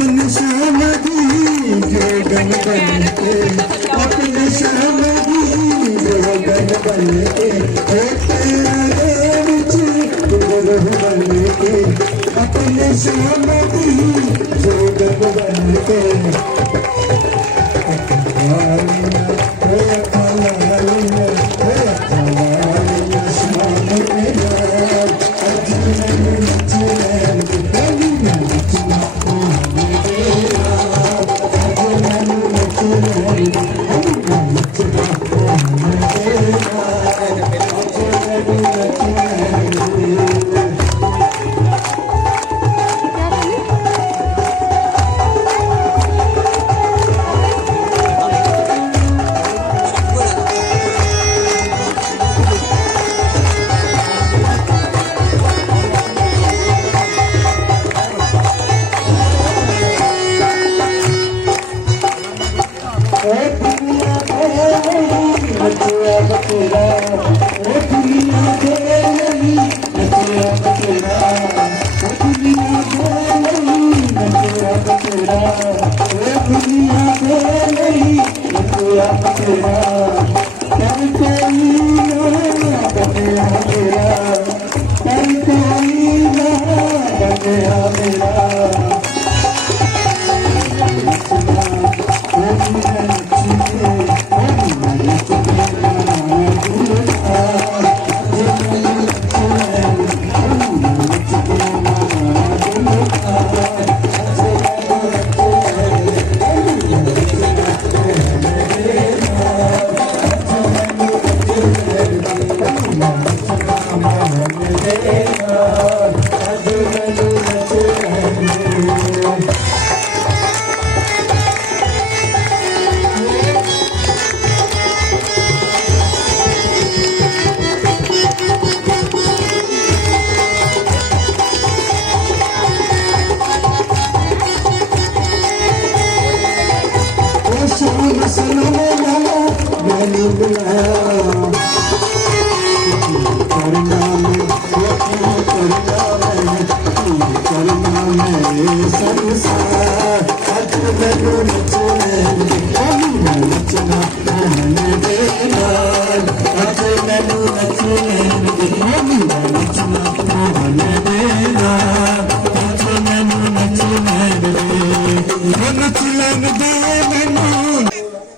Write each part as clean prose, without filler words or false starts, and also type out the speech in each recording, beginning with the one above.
अपने श्याम दी जोगन बन के, अपने श्याम दी जोगन बन के, तेरे विच गुरु बन के, अपने श्याम दी जोगन बन के।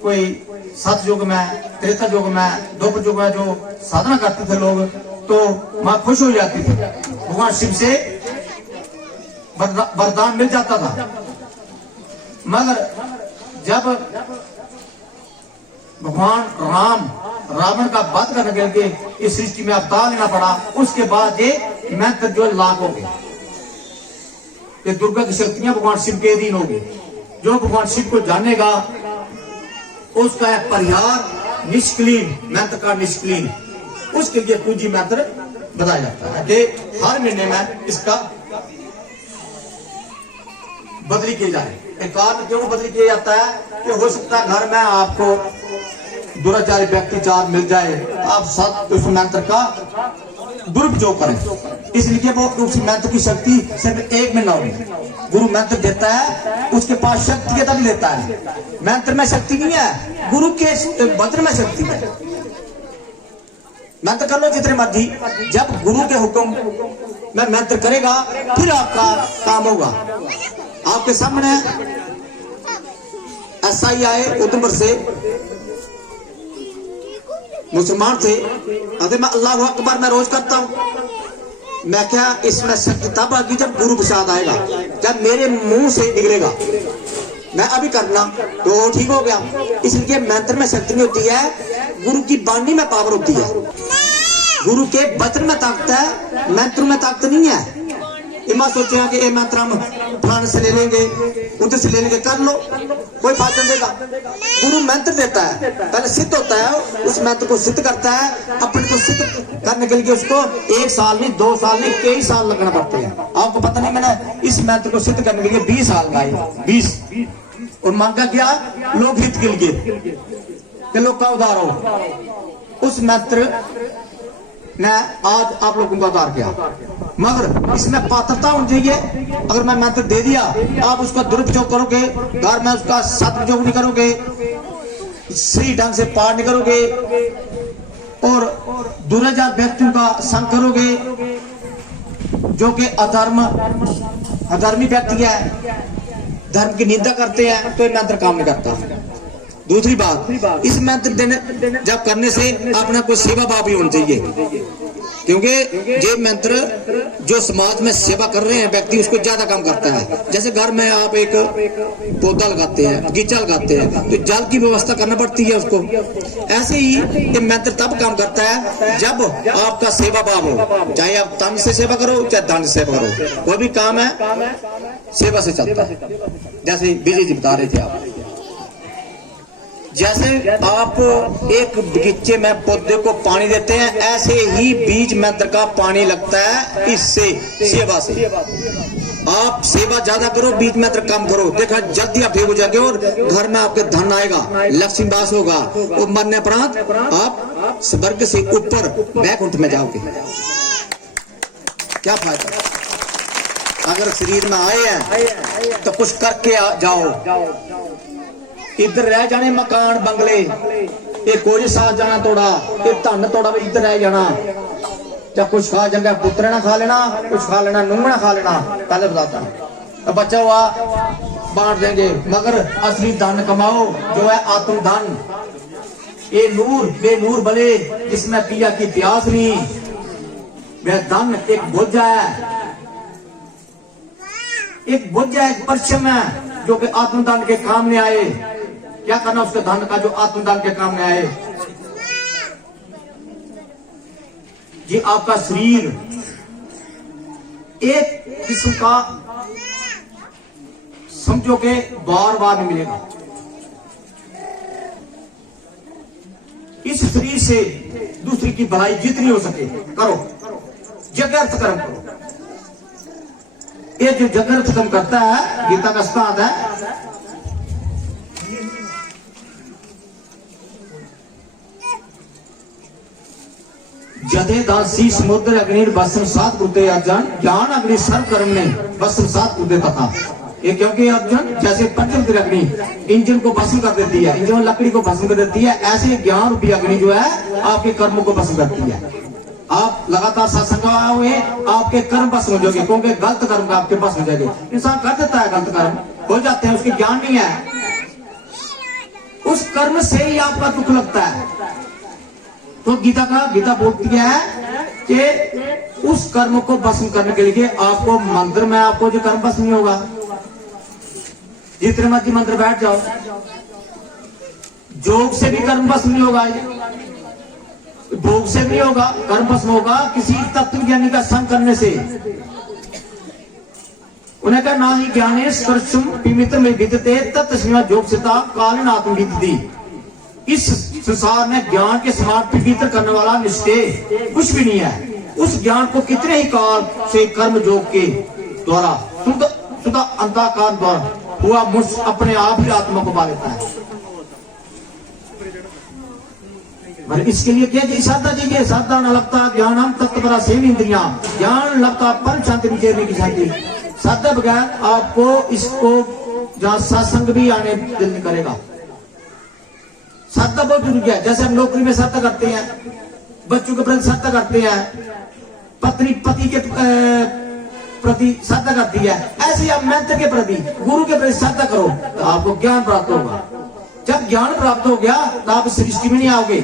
कोई सत युग में, त्रेता युग में, द्वापर युग में जो साधना करते थे लोग, तो माँ खुश हो जाती थी, भगवान शिव से वरदान मिल जाता था। मगर जब भगवान राम रावण का वध करने के लिए इस सृष्टि में अवतार लेना पड़ा, उसके बाद ये मंत्र जो लागू हो गए, ये दुर्गा की शक्तियां भगवान शिव के अधीन हो गई। जो भगवान शिव को जानेगा उसका एक परिहार निष्क्लीन मंत्र का निष्क्लीन, उसके लिए पूंजी मंत्र बताया जाता है कि हर महीने में इसका बदली की जाए। एक कारण क्यों बदली किया जाता है कि हो सकता है घर में आपको दुराचारी व्यक्ति चार मिल जाए, आप सत उस मंत्र का दुरुपयोग करें, इसलिए वो उस मंत्र की शक्ति सिर्फ एक महीना होगी। गुरु मंत्र देता है, उसके पास शक्ति के तभी लेता है, मंत्र में शक्ति नहीं है, गुरु के मंत्र में शक्ति है। मंत्र कर लो जितने मर्जी, जब गुरु के हुक्म में मंत्र करेगा फिर आपका काम होगा। आपके सामने SI आए उधमपुर से, मुसलमान थे, अरे मैं अल्लाह अकबर मैं रोज करता हूँ। मैं क्या इसमें शक्ति तब आएगी जब गुरु प्रसाद आएगा, जब मेरे मुंह से निकलेगा, मैं अभी करना तो ठीक हो गया। इसलिए मंत्र में शक्ति नहीं होती है, गुरु की वाणी में पावर होती है, गुरु के वचन में ताकत है, मंत्र में ताकत नहीं है। इमा सोचेगा कि ये मंत्र हम फलाने से ले लेंगे, उधर से ले लेंगे, कर लो कोई फायदा देगा। गुरु मंत्र देता है, पहले सिद्ध होता है, उस मंत्र को सिद्ध करता है। अपने को सिद्ध करने के लिए उसको 1 साल नहीं, 2 साल नहीं, कई साल लगना पड़ते हैं। आपको पता नहीं, मैंने इस मंत्र को सिद्ध करने के लिए 20 साल लगाए, 20, और मांगा क्या लोक हित के लिए कि लोग का उद्धार हो। उस मंत्र ने आज आप लोगों का उद्धार किया। मगर इसमें पात्रता होनी चाहिए। अगर मैं मंत्र दे दिया, आप उसका दुरुपयोग करोगे, घर में उसका सदुपयोग नहीं करोगे, सही ढंग से पाठ नहीं करोगे और दुराचार व्यक्तियों का संग करोगे जो कि अधर्मी व्यक्ति है, धर्म की निंदा करते हैं, तो ये मंत्र काम नहीं करता। दूसरी बात, इस मंत्र देने जब करने से अपना कोई सेवा भाव भी होना चाहिए, क्योंकि ये मंत्र जो समाज में सेवा कर रहे हैं व्यक्ति उसको ज्यादा काम करता है। जैसे घर में आप एक पौधा लगाते हैं, बगीचा लगाते हैं, तो जल की व्यवस्था करना पड़ती है उसको। ऐसे ही ये मंत्र तब काम करता है जब आपका सेवा भाव हो, चाहे आप तन से सेवा करो चाहे धन से सेवा करो, कोई भी काम है सेवा से चलता है। जैसे विजय जी बता रहे थे आप, जैसे आप एक बगीचे में पौधे को पानी देते हैं, ऐसे ही बीज मंत्र का पानी लगता है इससे, सेवा से। आप सेवा ज्यादा करो, बीज मंत्र कम करो, देखा जल्दी आप ठीक हो जाएंगे और घर में आपके धन आएगा, लक्ष्मी वास होगा और मरने उपरांत आप स्वर्ग से ऊपर वैकुंठ में जाओगे। क्या फायदा? अगर शरीर में आए हैं तो कुछ करके जाओ। इधर रह जाने मकान बंगले, एक कोई साथ जाना तोड़ा, एक धन तोड़ा इधर रह जाना, या कुछ खा जाएगा पुत्र ना खा लेना, कुछ खा लेना नूंगना खा लेना, पहले बताता तो बच्चा हुआ बांट देंगे। मगर असली धन कमाओ जो है आत्म धन, ये नूर बेनूर भले जिसमें पिया की प्यास नहीं, वह धन एक बोझ है, एक बोझ है, एक परचम है जो कि आत्मदान के काम में आए। क्या करना उसके धन का जो आत्मदान के काम में आए? ये आपका शरीर एक किस्म का समझो के बार बार नहीं मिलेगा। इस शरीर से दूसरी की भलाई जितनी हो सके करो, जगर्थ कर्म करो। ये जो जगर्थ कर्म करता है, गीता का स्थान है, जदे दासी समुद्र अग्नि भस्म सात कुते अर्जुन, ज्ञान अग्नि सर्व कर्म ने भस्म सात कुते तथा। ये क्योंकि अर्जुन जैसे पंचम अग्नि इंजन को भस्म कर देती है, इंजन लकड़ी को भस्म कर देती है, ऐसे ज्ञान रूपी अग्नि जो है आपके कर्मों को भस्म करती है। आप लगातार सत्संग आओगे, आपके कर्म भस्म हो जाएंगे, क्योंकि गलत कर्म का आपके पास हो जाएंगे। इंसान कर देता है गलत कर्म, हो जाते हैं, उसके ज्ञान नहीं है, उस कर्म से ही आपका दुख लगता है। तो गीता बोलती है कि उस कर्म को भस्म करने के लिए आपको मंत्र में आपको जो कर्म भस्म नहीं होगा, जितने मर्जी मंत्र बैठ जाओ, जोग से भी कर्म भस्म नहीं होगा, भोग से भी होगा, कर्म भस्म होगा किसी तत्व ज्ञानी का संग करने से। उन्हें कहा ना ही ज्ञाने स्पर्शुम पिमित्र में विदते तत्स्मिया जोगसिता कालीन आत्म विदति। इस संसार में ज्ञान के समान पवित्र करने वाला निश्चय कुछ भी नहीं है। उस ज्ञान को कितने ही काल से कर्म योग के द्वारा शुद्ध अंतःकरण द्वारा हुआ मुझ अपने आप ही आत्मा को पा लेता है। इसके लिए क्या साधना चाहिए? साधना न लगता ज्ञानम तत्परा सेव इंद्रिया, ज्ञान लगता पर शांति विचरने की शांति। साधना बगैर आपको इसको जहां सत्संग भी आने दिल नहीं करेगा। साधना बहुत जरूरी है। जैसे हम नौकरी में साधना करते हैं, बच्चों के प्रति साधना करते हैं, पत्नी पति के प्रति साधना करती है, ऐसे आप मंत्र के प्रति गुरु के प्रति साधना करो तो आपको ज्ञान प्राप्त होगा। जब ज्ञान प्राप्त हो गया तो आप सृष्टि में नहीं आओगे।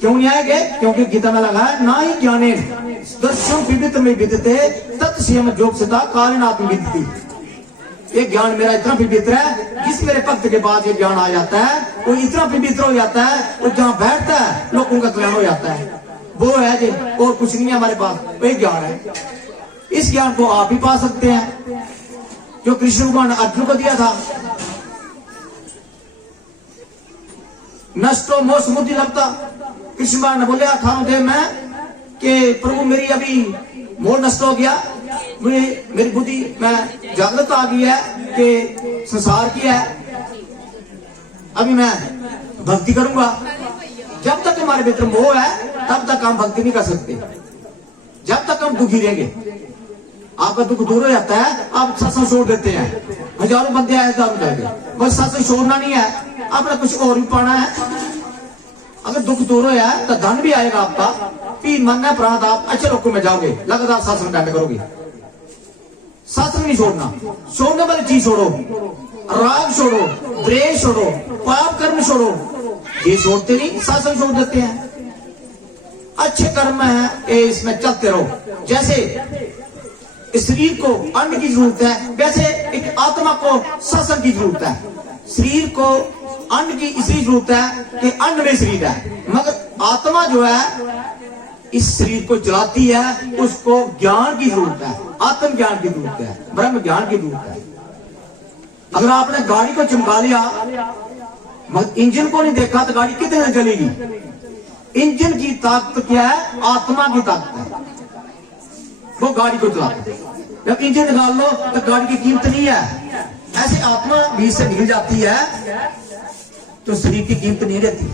क्यों नहीं आएंगे? क्योंकि गीता में लगा है ना ही ज्ञाने दर्शन विदित में विदिते तत्स्यम जोगसिता कालीन आत्म विदिति। ये ज्ञान मेरा इतना पवित्र है, जिस मेरे भक्त के बाद ये ज्ञान आ जाता है वो इतना पवित्र हो जाता है, वो जहाँ बैठता है लोगों का कल्याण हो जाता है। वो है जी, और कुछ नहीं है हमारे पास, वही ज्ञान है। इस ज्ञान को आप ही पा सकते हैं जो कृष्ण भगवान ने अर्जुन को दिया था। नष्टो मोह समुद्धि लगता, कृष्ण भगवान ने बोले था मैं कि प्रभु मेरी अभी मोह नष्ट हो गया, मेरी बुद्धि में जागृत आ गई है कि संसार की है, अभी मैं भक्ति करूंगा। जब तक हमारे भीतर मोह है तब तक हम भक्ति नहीं कर सकते। जब तक हम दुखी रहेंगे, आपका दुख दूर हो जाता है, आप सत्संग छोड़ देते हैं। हजारों बंदे आए दारू जाएंगे, बस सत्संग छोड़ना नहीं है, आपने कुछ और भी पाना है। अगर दुख दूर हो जाए तो धन भी आएगा आपका, फिर मन है प्रांत आप अच्छे लोगों में जाओगे, लगातार सत्संग अटेंड करोगे। सत्संग नहीं छोड़ना, छोड़ने वाली चीज छोड़ो, राग छोड़ो, द्वेष छोड़ो, पाप कर्म छोड़ो, ये छोड़ते नहीं, सत्संग छोड़ देते हैं। अच्छे कर्म है ये इसमें चलते रहो। जैसे शरीर को अन्न की जरूरत है, वैसे एक आत्मा को सत्संग की जरूरत है। शरीर को अन्न की इसलिए जरूरत है कि अन्न में शरीर है, मगर आत्मा जो है इस शरीर को चलाती है, उसको ज्ञान की जरूरत है, आत्म ज्ञान की जरूरत है, ब्रह्म ज्ञान की जरूरत है। अगर आपने गाड़ी को चमका लिया मगर इंजन को नहीं देखा तो गाड़ी कितने चलेगी? इंजन की ताकत क्या है? आत्मा की ताकत है, वो गाड़ी को चलाता है। जब इंजन निकाल लो तो गाड़ी की कीमत नहीं है। ऐसे आत्मा बीच से निकल जाती है तो शरीर की कीमत नहीं रहती।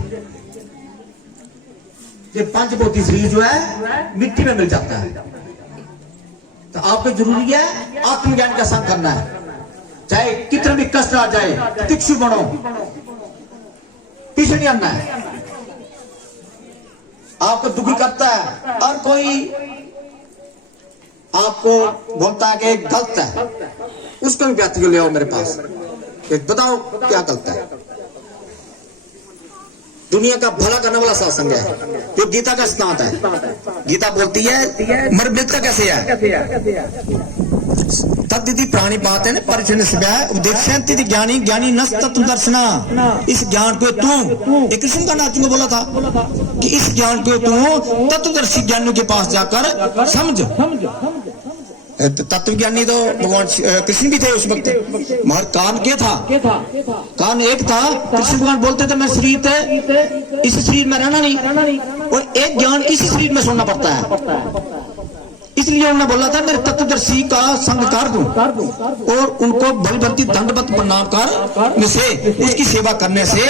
ये पंचभौतिक शरीर जो है मिट्टी में मिल जाता है। तो आपको जरूरी है आत्मज्ञान का संग करना है, चाहे कितना भी कष्ट आ जाए, तिक्षु बनो, पीछे नहीं आना है। आपको दुखी करता है और कोई आपको बोलता है कि गलत है, उसको भी व्यक्ति को ले आओ मेरे पास, बताओ क्या गलत है। दुनिया का भला करने वाला सत्संग है, जो गीता का सिद्धांत है। गीता बोलती है मरमृत्यु कैसे है, तद्दिति प्राणी बात है परिचन्न उपदेश ज्ञानी ज्ञानी नस्त तत्व दर्शना। इस ज्ञान को तू, एक कृष्ण का नाथ को बोला था कि इस ज्ञान को तू तत्वदर्शी ज्ञानियों के पास जाकर समझ। तत्वज्ञानी तो भगवान कृष्ण भी थे उस वक्त, मगर कान क्या था? कान एक था। कृष्ण भगवान बोलते थे मैं शरीर थे, इस शरीर में रहना नहीं, और एक ज्ञान इसी शरीर में सुनना पड़ता है। इसलिए उन्होंने बोला था मेरे तत्वदर्शी का संग कर दूं और उनको बलवंती दंडवत बनाकर से उसकी सेवा करने से,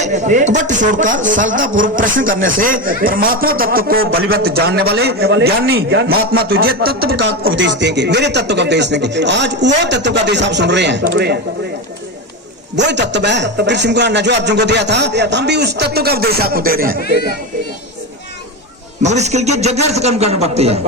कपट छोड़कर श्रद्धा पूर्वक प्रश्न करने से परमात्मा तत्व को बलवंत जानने वाले ज्ञानी महात्मा तुझे तत्व का उपदेश देंगे, मेरे तत्व का उपदेश देंगे। आज वो तत्व का उपदेश आप सुन रहे हैं, वही तत्व है कृष्ण भगवान ने जो अर्जुन को दिया था, हम भी उस तत्व का उपदेश आपको दे रहे हैं। मगर इसके लिए जगह कर्म करने पड़ते हैं।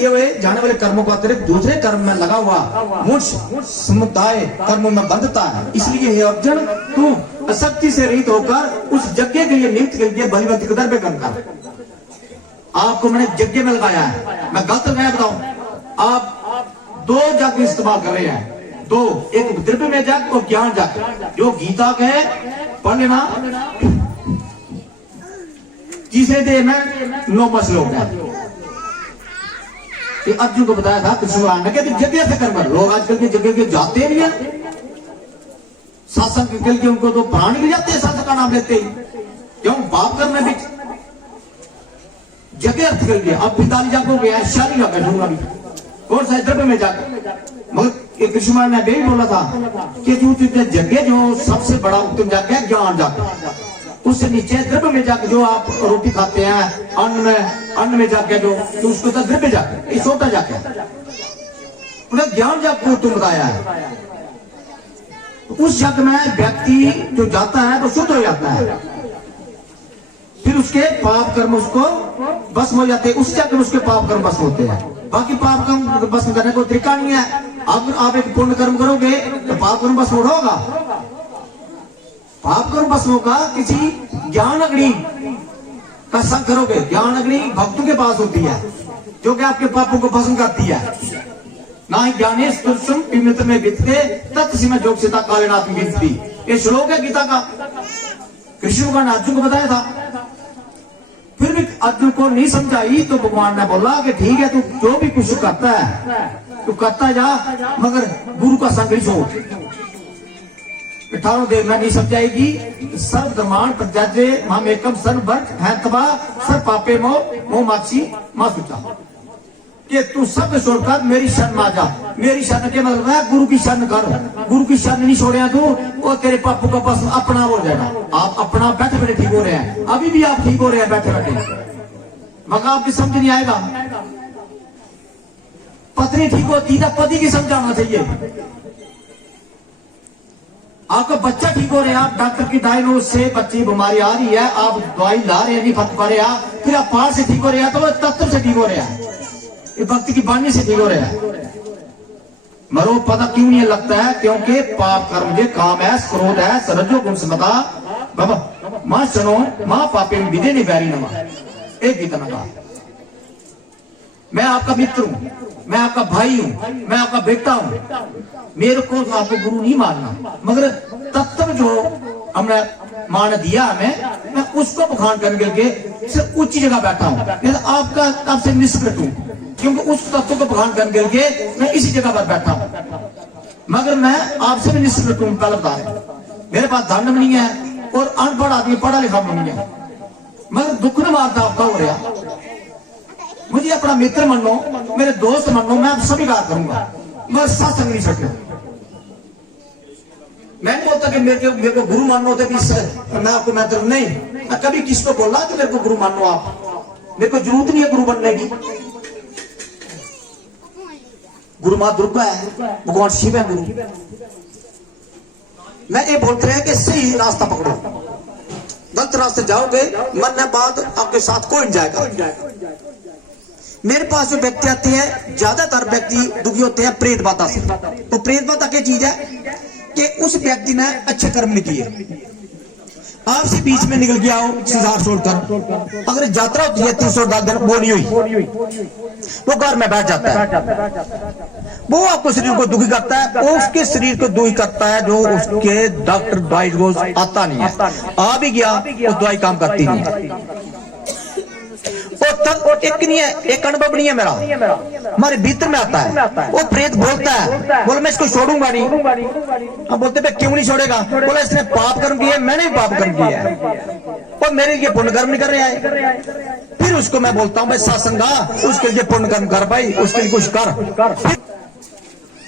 हुए जाने वाले कर्मों को अतिरिक्त दूसरे कर्म में लगा हुआ मुझ समुदाय कर्मों में बंधता है। इसलिए हे अर्जुन तू अशक्ति से रहित होकर उस यज्ञ के लिए नियुक्त के लिए बलिवत कदर पे कर। आपको मैंने यज्ञ में लगाया है, मैं गलत लगाया बताऊं? आप दो यज्ञ इस्तेमाल कर रहे हैं, दो, एक द्रव्य में यज्ञ और ज्ञान यज्ञ। जो गीता के पढ़ लेना, तीसरे देह में 9 श्लोक है। अर्जुन को बताया था कृष्ण भगवान ने कि जगह से कर्म कर। लोग आजकल के जगह के जाते नहीं है, सत्संग के लिए उनको तो प्राण गिर जाते हैं सत्संग का नाम लेते ही। क्यों? पाप करने भी जगह अर्थ कर लिया। अब 45 जागो गया, शादी जाकर दूंगा भी कौन सा द्रव्य में जाकर। मगर कृष्ण भगवान ने भी बोला था कि तुझे जगह जो सबसे बड़ा उत्तम जाके है ज्ञान जाकर, उससे नीचे द्रव्य में जाकर जो आप रोटी खाते हैं, अन्न में जाके जो, तो उसको तो द्रव्य जाके, ये छोटा जाके उन्हें ज्ञान जाकर तुम बताया है। उस जग में व्यक्ति जो जाता है वो शुद्ध हो जाता है, फिर उसके पाप कर्म उसको भस्म हो जाते हैं। उस जग में उसके पाप कर्म भस्म होते हैं। बाकी पाप कर्म भस्म करने को तरीका नहीं है। अगर आप एक पुण्य कर्म करोगे तो पाप कर्म भस्म होगा, पाप कर्म भस्म होगा। किसी ज्ञान अग्नि का संग करोगे, ज्ञान अग्नि भक्तों के पास होती है जो कि आपके पापों को भस्म करती है। ना ही ज्ञानेश तुलसुम पिमित्र में वित्ते तत्सीमा जोग सीता कालेनाथ वित्ती, ये श्लोक है गीता का। कृष्ण भगवान ने अर्जुन को बताया था, फिर भी अर्जुन को नहीं समझाई तो भगवान ने बोला कि ठीक है तू जो भी कुछ करता है तू करता जा, मगर गुरु का संग नहीं छोड़। 18 देव में नहीं समझाएगी। सर्व धर्मान प्रजाजे हम एकम सर्व वर्ग है तबा सर्व पापे मोह माची मां सुचा, कि तू सब छोड़कर मेरी शरण में आ जा। मेरी शरण के मतलब है गुरु की शरण कर। गुरु की शरण नहीं छोड़े तू और तेरे पापों का बस अपना हो जाएगा। आप अपना बैठे बैठे ठीक हो रहे हैं, अभी भी आप ठीक हो रहे हैं बैठे बैठे, मगर आपकी समझ नहीं आएगा। पत्नी ठीक होती है पति की समझाना चाहिए। आपका बच्चा ठीक हो रहा है, डॉक्टर की डायग्नोज से बच्चे की बीमारी आ रही है, आप दवाई ला रहे हैं, नहीं फर्क पड़ रहा, फिर आप पार से ठीक हो रहा है, तो वो तत्व से ठीक हो रहा है, ये भक्ति की बाणी से ठीक हो रहा है। मरो पता क्यों नहीं लगता है? क्योंकि पाप कर्म जे काम है, क्रोध है, सरजो गुण समता बाबा मां सुनो मां पापे में विदे नहीं बैरी नमा एक गीता में कहा। मैं आपका मित्र हूं, मैं आपका भाई हूं, मैं आपका बेटा हूं, मेरे को तो आपको गुरु नहीं मानना, मगर तत्व जो हमने मान दिया हमें, मैं उसको बखान करने के सिर्फ ऊंची जगह बैठा हूं, नहीं तो आपका आपसे निष्कृत हूं, क्योंकि उस तत्व को बखान करने के मैं इसी जगह पर बैठा हूं, मगर मैं आपसे भी निष्कृत हूं। पहले बता रहे मेरे पास धन नहीं है और अनपढ़ आदमी पढ़ा लिखा नहीं है, मगर दुख न मारता आपका हो रहा। मुझे अपना मित्र मानो, मेरे दोस्त मानो, मैं आप सभी बात करूंगा, मैं सत्संग नहीं सकता। मैं नहीं बोलता कि मेरे को गुरु मानो थे, मैं आपको मित्र नहीं, मैं कभी किसको बोला कि मेरे को गुरु मानो आप, मेरे को जरूरत नहीं है गुरु बनने की। गुरु मां दुर्गा है, भगवान शिव है गुरु। मैं ये बोलते रहे कि सही रास्ता पकड़ो, गलत रास्ते जाओगे मरने बाद आपके साथ कोई नहीं जाएगा। मेरे पास जो व्यक्ति आते हैं, ज्यादातर व्यक्ति दुखी होते हैं प्रेत बाधा से। तो प्रेत बाधा क्या चीज है कि उस व्यक्ति ने अच्छे कर्म नहीं किए, आपसे बीच में निकल गया हो संसार छोड़कर, अगर यात्रा होती है 310 दिन वो नहीं हुई, वो घर में बैठ जाता है, वो आपको शरीर को दुखी करता है, वो उसके शरीर को दुखी करता है जो उसके डॉक्टर दवाई रोज आता नहीं है, आ भी गया वो दवाई काम करती नहीं है। और एक नहीं है, एक अनुभव नहीं है मेरा, हमारे भीतर में आता है। वो प्रेत बोलता है, बोले मैं इसको छोड़ूंगा नहीं। हम बोलते पे क्यों नहीं छोड़ेगा? बोले इसने पाप कर्म किया, मैंने भी पाप कर्म किया है, और मेरे लिए पुण्य कर्म नहीं कर रहा है। फिर उसको मैं बोलता हूँ भाई सत्संगा, उसके लिए पुण्य कर्म कर भाई, उसके लिए कुछ कर।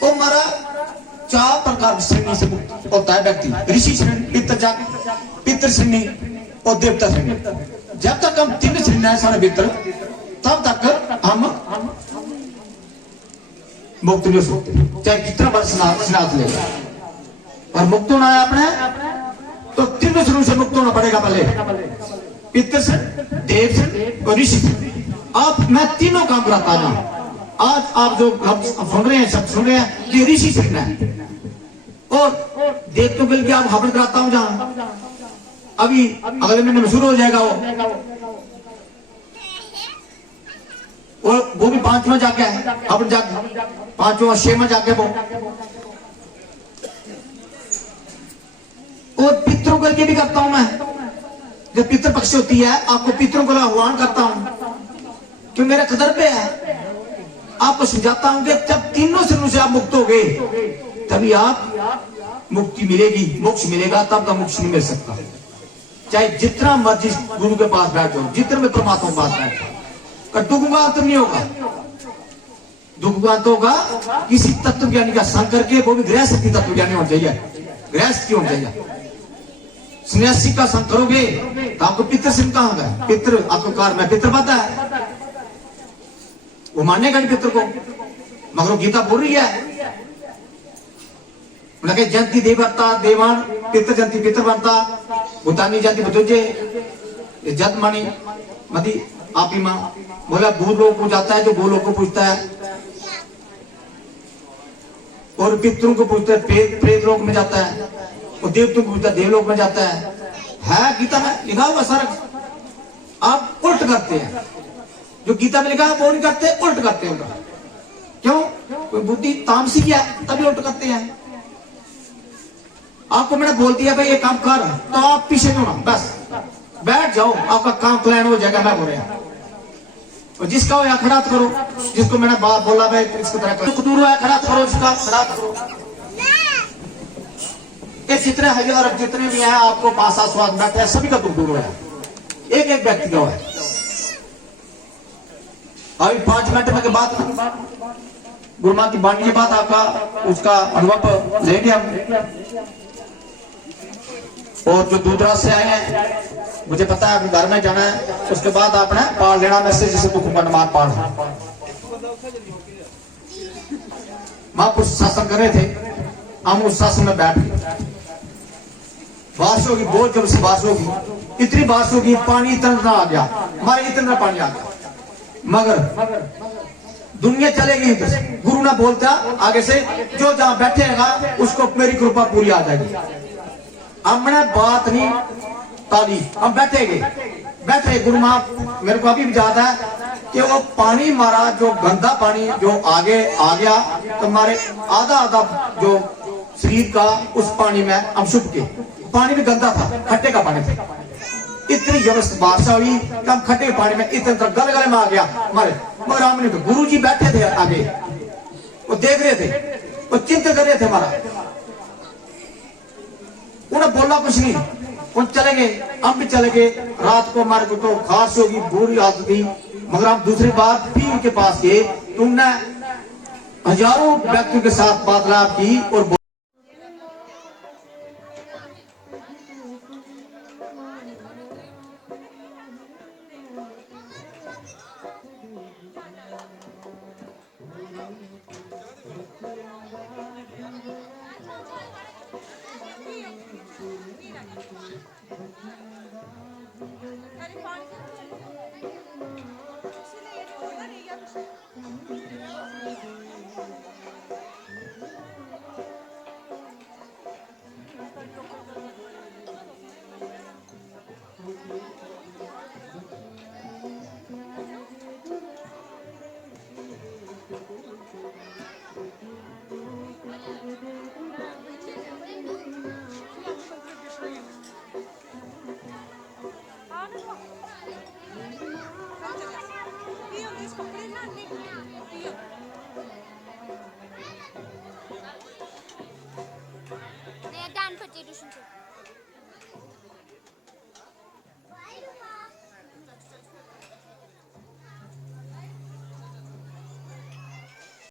तो हमारा 4 प्रकार की श्रेणी से होता है व्यक्ति, ऋषि श्रेणी, पितृ श्रेणी और देवता श्रेणी। जब तक हम 3 श्रेणी है सारे भीतर, तब तक हम मुक्त नहीं हो सकते, चाहे कितना बार स्नात ले। और मुक्त होना है आपने तो 3 श्रेणी से मुक्त होना पड़ेगा। पहले पितृ श्रेणी, देव श्रेणी और ऋषि श्रेणी। आप मैं तीनों काम कराता हूं। आज आप जो हम सुन रहे हैं, सब सुन रहे हैं, ये ऋषि श्रेणी है। और देवताओं के लिए आप हवन कराता हूं, जहां अभी अगले महीने में शुरू हो जाएगा वो भी 5वां जाके है, अब जाके 5वां 6वां जाके वो। और पितरों के लिए भी करता हूं मैं, जब पितृ पक्ष होती है आपको पितरों को आह्वान करता हूं, क्यों मेरा कर्तव्य है। आपको समझाता हूं कि जब तीनों श्रेणियों से आप मुक्त हो गए तभी आप मुक्ति मिलेगी, मोक्ष मिलेगा, तब तक मोक्ष नहीं मिल सकता। चाहे जितना मर्जी गुरु के पास बैठ जाओ, जितने में परमात्मा के पास बैठ जाओ, दुख का अंत नहीं होगा। दुख का अंत होगा किसी तत्व ज्ञानी का संग करके, वो भी गृहस्थी तत्व ज्ञानी होना चाहिए, गृहस्थ होना चाहिए। सन्यासी का संग करोगे तो आपको पितृ सिंह कहां गए? पितृ आपको कार में पितृ पता है, वो मानेगा नहीं पितृ को, मगर गीता बोल रही है लगे जंती देवता देवान पितृ जंती पितृ बनता भूतानी जाति बतुझे जत मानी मदी आपी मां। बोला भूलोक को जाता है जो भूलोक को पूछता है, और पितरों को पूछता है प्रेत लोक में जाता है, और देवतों को पूछता है देवलोक में जाता है गीता में लिखा हुआ सारा। आप उल्ट करते हैं, जो गीता में लिखा है वो नहीं करते, उल्ट करते हैं। क्यों? कोई बुद्धि तामसी है तभी उल्ट करते हैं। आपको मैंने बोल दिया भाई ये काम कर, तो आप पीछे क्यों ना, बस बैठ जाओ, आपका काम प्लान हो जाएगा। मैं बोल रहा, और जिसका हो खड़ात करो, जिसको मैंने बात बोला भाई इसको तरह करो, दूर है खड़ात करो, इसका खड़ात करो। ये जितने हजार जितने भी हैं आपको पासा स्वाद बैठे हैं, सभी का दुख दूर है, एक एक व्यक्ति का है। अभी 5 मिनट में के बाद गुरु मां की वाणी के बाद आपका उसका अनुभव लेंगे हम। और जो दूसरा से आए हैं, मुझे पता है घर में जाना है, उसके बाद आपने पाल लेना मैसेज जिसे दुख का नमान पाल। महापुरुष शासन कर रहे थे, हम उस शासन में बैठ गए। बारिश होगी, बहुत जब से बारिश होगी, इतनी बारिश होगी, पानी इतना आ गया, हमारे इतना पानी आ गया, मगर दुनिया चलेगी इधर से। गुरु ने बोलता आगे से, जो जहां बैठेगा उसको मेरी कृपा पूरी आ जाएगी। हमने बात नहीं ताली, हम बैठे गुरु माँ, मेरे को अभी भी याद है कि वो पानी मारा, जो गंदा पानी जो आगे आ गया, तो हमारे आधा जो शरीर का उस पानी में हम छुप के, पानी भी गंदा था, खट्टे का पानी था। इतनी जबरदस्त बारिश हुई, कम खट्टे के पानी में इतने तक गले में आ गया हमारे। मगर हमने तो गुरु जी बैठे थे आगे, वो देख रहे थे, वो चिंता कर रहे थे हमारा। उन्हें बोलना कुछ नहीं, उन चले गए, हम भी चले गए। रात को हमारे को तो खास होगी, बुरी हालत थी, मगर हम दूसरी बार फिर उनके पास गए। तुमने हजारों व्यक्तियों के साथ वार्तालाप की और Dan pati dusun